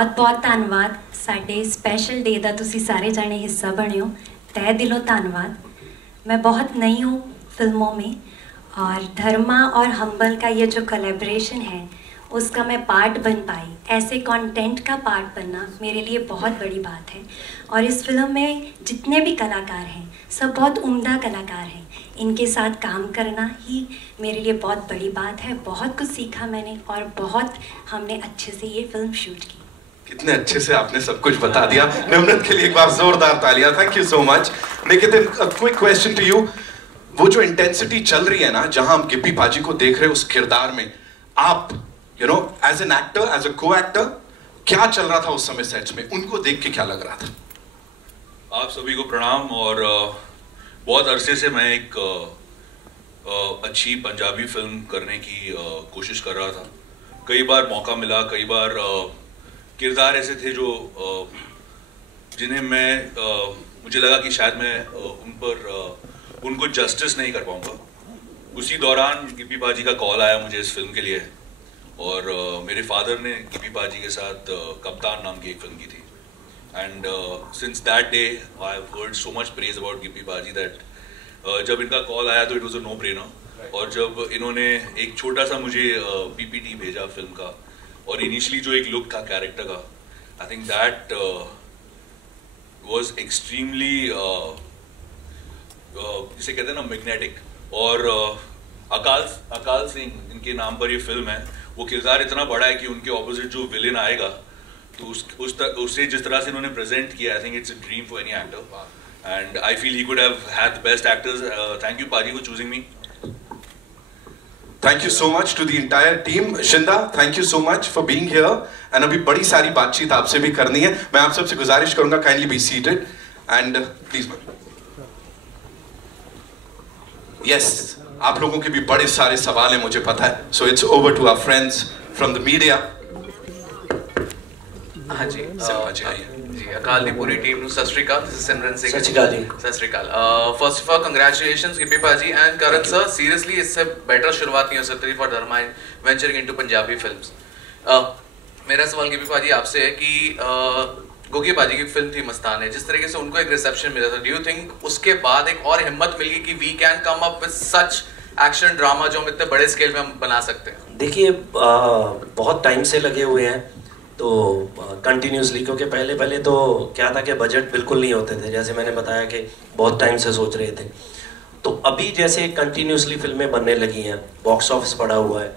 बहुत बहुत धन्यवाद साडे स्पैशल डे का तुसी सारे जाने हिस्सा बने हो। तहे दिलों धन्यवाद। मैं बहुत नई हूँ फिल्मों में और धर्मा और हम्बल का ये जो कोलैबोरेशन है उसका मैं पार्ट बन पाई। ऐसे कंटेंट का पार्ट बनना मेरे लिए बहुत बड़ी बात है और इस फिल्म में जितने भी कलाकार हैं सब बहुत उम्दा कलाकार हैं। इनके साथ काम करना ही मेरे लिए बहुत बड़ी बात है। बहुत कुछ सीखा मैंने और बहुत हमने अच्छे से ये फिल्म शूट की। कितने अच्छे से आपने सब कुछ बता दिया। निम्रत के लिए एक बार जोरदार तालियां। Thank you so much. Nikitin, quick question to you. वो जो इंटेंसिटी चल रही है ना, जहां हम गिप्पी पाजी को देख रहे हैं उस किरदार में, आप as an actor, as a co actor, क्या चल रहा था उस समय सेट्स में? उनको देख के क्या लग रहा था? आप सभी को प्रणाम। और बहुत अरसे से मैं एक अच्छी पंजाबी फिल्म करने की कोशिश कर रहा था। कई बार मौका मिला, कई बार किरदार ऐसे थे जो जिन्हें मुझे लगा कि शायद मैं उनको जस्टिस नहीं कर पाऊंगा। उसी दौरान गिप्पी पाजी का कॉल आया मुझे इस फिल्म के लिए और मेरे फादर ने गिप्पी पाजी के साथ कप्तान नाम की एक फिल्म की थी। And since that day I have heard so much praise about Gippy paaji that जब इनका कॉल आया तो it was a no brainer. और जब इन्होंने एक छोटा सा मुझे पीपीटी भेजा फिल्म का और इनिशियली जो एक लुक था कैरेक्टर का, I think that was extremely जिसे कहते हैं ना मैग्नेटिक। और अकाल सिंह इनके नाम पर ये फिल्म है। वो किरदार इतना बड़ा है कि उनके ऑपोजिट जो विलेन आएगा तो उससे जिस तरह से इन्होंने प्रेजेंट किया, I think it's a dream for any actor and I feel he could have had the best actors. Thank you पाजी for choosing me. Thank you so much to the entire team. Shinda, thank you so much for being here and अभी बड़ी सारी बातचीत आपसे भी करनी है। मैं आप सबसे गुजारिश करूंगा, kindly be seated and please. Yes, आप लोगों के भी बड़े सारे सवाल हैं मुझे पता है, so it's over to our friends from the media. हाँ जी, जी आइए जी। अकाल दी पूरी टीम सत श्री अकाल। दिस इज सिमरन सिंह। सत श्री अकाल जी। सत श्री अकाल। First of all congratulations Gippy पाजी एंड करण सर। सीरियसली इससे बेटर शुरुआत नहीं हो सकती for Dharma venturing into Punjabi films. मेरा सवाल गिप्पी पाजी आपसे है कि गोगी पाजी की फिल्म थी मस्तान है, जिस तरीके से उनको एक रिसेप्शन मिला था, डू यू थिंक उसके बाद एक और हिम्मत मिली कि we can come up with such action drama जो हम इतने बड़े स्केल में हम बना सकते हैं? देखिए, बहुत टाइम से लगे हुए हैं तो कंटिन्यूसली, क्योंकि पहले तो क्या था कि बजट बिल्कुल नहीं होते थे, जैसे मैंने बताया कि बहुत टाइम से सोच रहे थे। तो अभी जैसे कंटिन्यूसली फिल्में बनने लगी हैं, बॉक्स ऑफिस पड़ा हुआ है,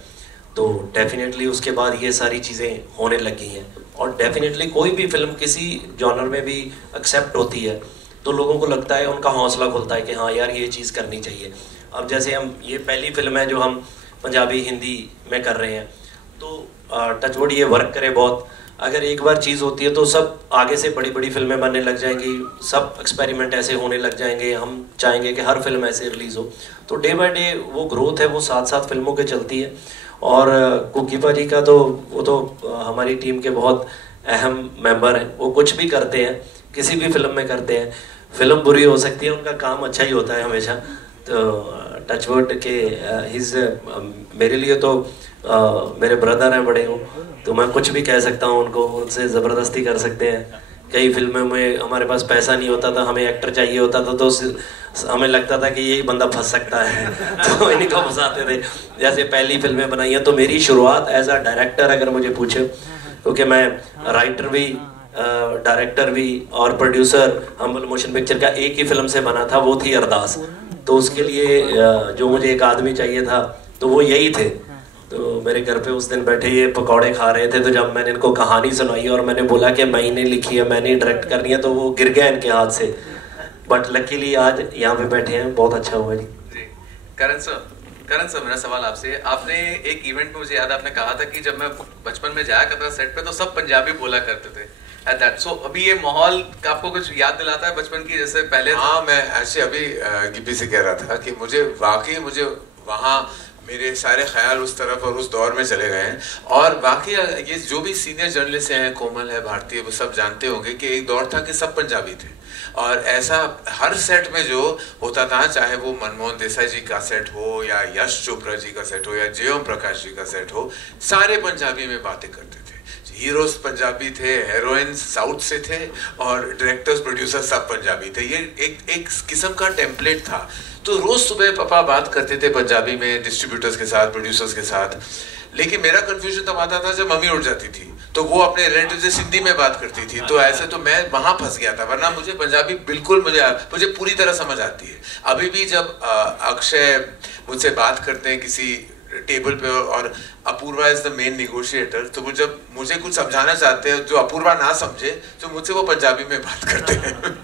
तो डेफिनेटली उसके बाद ये सारी चीज़ें होने लगी हैं। और डेफिनेटली कोई भी फिल्म किसी जॉनर में भी एक्सेप्ट होती है तो लोगों को लगता है, उनका हौसला खुलता है कि हाँ यार ये चीज़ करनी चाहिए। अब जैसे हम, ये पहली फिल्म है जो हम पंजाबी हिंदी में कर रहे हैं, तो टचवुड ये वर्क करे बहुत। अगर एक बार चीज़ होती है तो सब आगे से बड़ी बड़ी फिल्में बनने लग जाएंगी, सब एक्सपेरिमेंट ऐसे होने लग जाएंगे। हम चाहेंगे कि हर फिल्म ऐसे रिलीज़ हो, तो डे बाय डे वो ग्रोथ है वो साथ साथ फिल्मों के चलती है। और गोगी पाजी का तो वो तो हमारी टीम के बहुत अहम मेंबर हैं। वो कुछ भी करते हैं, किसी भी फिल्म में करते हैं। फिल्म बुरी हो सकती है, उनका काम अच्छा ही होता है हमेशा। तो टचवुड के मेरे लिए तो मेरे ब्रदर हैं बड़े हो, तो मैं कुछ भी कह सकता हूँ उनको, उनसे ज़बरदस्ती कर सकते हैं। कई फिल्मों में हमारे पास पैसा नहीं होता था, हमें एक्टर चाहिए होता था, तो हमें लगता था कि यही बंदा फंस सकता है तो इन्हीं को फंसाते थे। जैसे पहली फिल्में बनाई हैं, तो मेरी शुरुआत एज अ डायरेक्टर अगर मुझे पूछे, क्योंकि मैं राइटर भी, डायरेक्टर भी और प्रोड्यूसर हम्बल मोशन पिक्चर का एक ही फिल्म से बना था, वो थी अरदास। तो उसके लिए जो मुझे एक आदमी चाहिए था तो वो यही थे। तो मेरे घर पे उस दिन बैठे ये पकौड़े खा रहे थे, तो जब मैंने इनको कहानी सुनाई और मैंने बोला कि मैंने लिखी है, मैंने डायरेक्ट करनी है, तो वो गिर गया इनके हाथ से। बट लकीली आज यहाँ पे बैठे हैं, बहुत अच्छा हुआ जी। करण सर मेरा सवाल आपसे, आपने एक इवेंट में मुझे याद है, आपने कहा था कि जब मैं बचपन में जाया करता सेट पे तो सब पंजाबी बोला करते थे एट दैट। सो अभी ये माहौल आपको कुछ याद दिलाता है बचपन की जैसे पहले? हाँ, मैं ऐसे अभी गिप्पी से कह रहा था कि मुझे वहाँ मेरे सारे ख्याल उस तरफ और उस दौर में चले गए हैं। और बाकी ये जो भी सीनियर जर्नलिस्ट हैं, कोमल है, भारतीय, वो सब जानते होंगे कि एक दौर था कि सब पंजाबी थे। और ऐसा हर सेट में जो होता था, चाहे वो मनमोहन देसाई जी का सेट हो या यश चोपड़ा जी का सेट हो या जय ओम प्रकाश जी का सेट हो, सारे पंजाबी में बातें करते थे। हीरोज पंजाबी थे, हीरोइंस साउथ से थे और डायरेक्टर्स प्रोड्यूसर्स सब पंजाबी थे। ये एक किस्म का टेम्पलेट था। तो रोज सुबह पापा बात करते थे पंजाबी में डिस्ट्रीब्यूटर्स के साथ, प्रोड्यूसर्स के साथ। लेकिन मेरा कंफ्यूजन तब आता था जब मम्मी उठ जाती थी तो वो अपने रिलेटिव से सिंधी में बात करती थी, तो ऐसे तो मैं वहां फंस गया था। वरना मुझे पंजाबी बिल्कुल मुझे पूरी तरह समझ आती है। अभी भी जब अक्षय मुझसे बात करते हैं किसी टेबल पे और Apoorva is the main negotiator, तो जब मुझे कुछ समझाना चाहते हैं जो अपूर्वा ना समझे तो मुझसे वो पंजाबी में बात करते हैं।